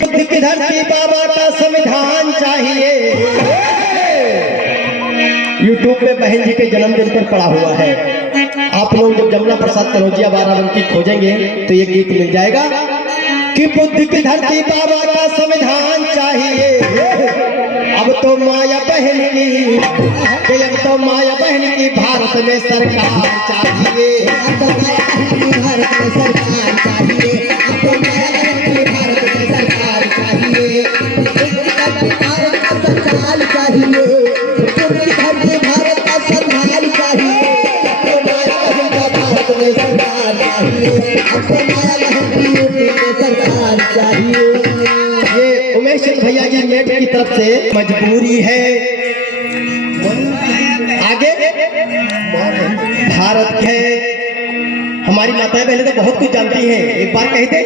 बुद्ध की धरती बाबा का संविधान चाहिए। यूट्यूब पे बहन जी के जन्मदिन पर पड़ा हुआ है। आप लोग जब जमुना प्रसाद कनौजिया बाराबंकी खोजेंगे तो ये गीत मिल जाएगा कि बुद्ध की धरती बाबा का संविधान चाहिए। अब तो माया बहन की अब तो माया बहन की भारत में सरकार चाहिए। अब तो माया बहन की भारत में सरकार चाहिए। अब तो माया बहन की भारत में सरकार चाहिए। भारत का सरकार चाहिए। बुद्ध की धरती भारत का संविधान चाहिए। अब तो माया बहन का भारत में सरकार चाहिए। अब तो माया बहन की यूपी में सरकार चाहिए। ये उमेश भैया जी नेट की तरफ से मजबूरी है। आगे भारत है। हमारी माताएं बहनें तो बहुत कुछ जानती हैं। एक बार कहते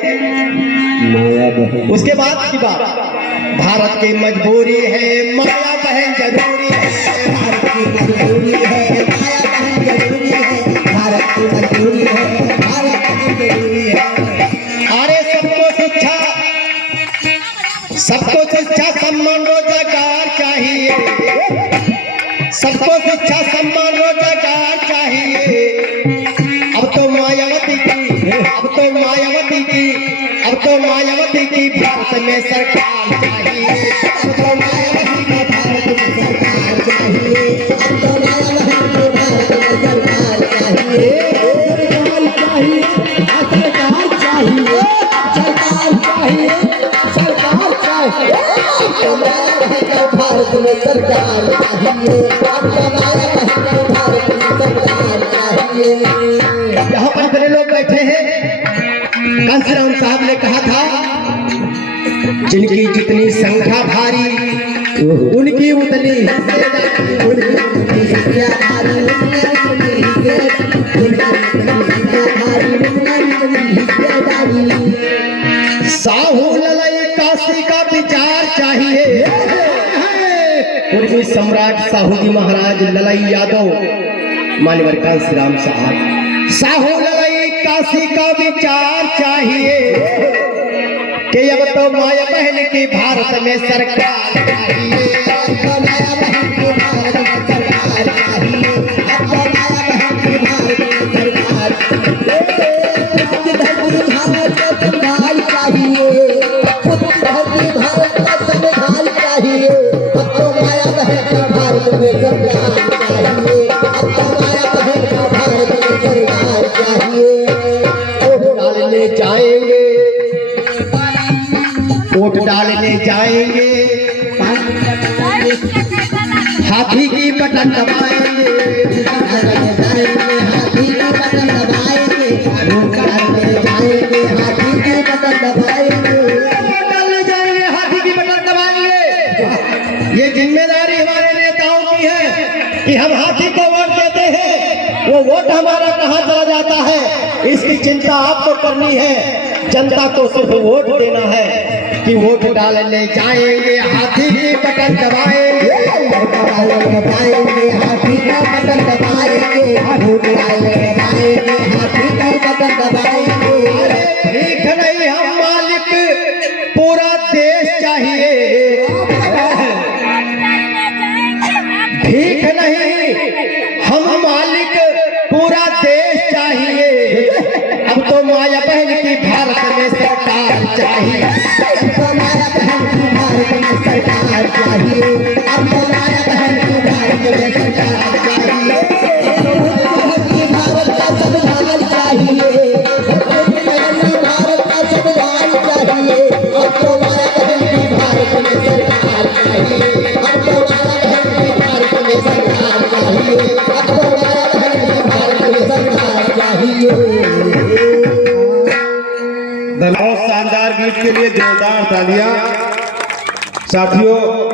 माया बहन, उसके बाद की बात भारत की मजबूरी है। माया बहन जरूरी है। भारत की मजबूरी है। माया बहन जरूरी है। भारत की मजबूरी है। भारत की जरूरी है। अरे सबको शिक्षा सम्मान रोजगार चाहिए। सबको शिक्षा सम्मान रोजगार चाहिए। अब तो मायावती की भारत में सरकार चाहिए। अब तो मायावती की भारत में सरकार चाहिए। अब तो मायावती की भारत में सरकार चाहिए। सरकार चाहिए। सरकार चाहिए। सरकार चाहिए। भारत में सरकार चाहिए। भारत में सरकार चाहिए। यहाँ पर बड़े लोग बैठे हैं। कांसीराम साहब ने कहा था जिनकी जितनी संख्या भारी उनकी उतनी साहू ललाई काशी का विचार चाहिए। पूर्वी सम्राट साहू जी महाराज ललाई यादव मान्यवर कांसीराम साहब। साहू ललाई काशी का विचार चाहिए कि अब तो माया बहन की भारत में सरकार चाहिए। अब तो माया बहन की भारत में सरकार चाहिए। अब तो माया बहन की भारत में सरकार भारत का संविधान चाहिए। भारत का संविधान चाहिए। अब तो माया बहन का भारत में सरकार चाहिए। अब तो माया बहन का भारत में सरकार चाहिए। वोट डालने जाएंगे। वोट डालने जाएंगे। हाथी की बटन दबाएंगे। हाथी की बटन दबाएंगे। वोट डालने जाएंगे। हाथी की बटन दबाएंगे। वोट डालने जाएंगे। हाथी की बटन दबाएंगे। ये जिम्मेदारी हमारे नेताओं की है कि हम हाथी को वोट देते हैं। वो वोट हमारा कहाँ चला जाता है इसकी चिंता आपको करनी है। जनता को सिर्फ वोट देना है कि वोट डालने जाएंगे। हाथी की बटन दबाएंगे। हाथी का बटन दबाएंगे। वोट डालने जाएंगे। हाथी का बटन दबाएंगे। ठीक नहीं हम मालिक पूरा देश चाहिए। ठीक नहीं हम मालिक पूरा देश चाहिए। अब तो माया बहन की भारत में सरकार चाहिए। अब तो माया बहन की भारत में सरकार चाहिए। अब तो माया बहन की भारत में सरकार चाहिए। भारत का संविधान चाहिए। भारत का संविधान चाहिए। अब तो माया बहन की भारत में सरकार चाहिए। अब तो माया बहन की भारत में सरकार चाहिए। अब तो माया बहन की भारत में सरकार चाहिए। बहुत शानदार गीत के लिए जोरदार तालियां साथियों।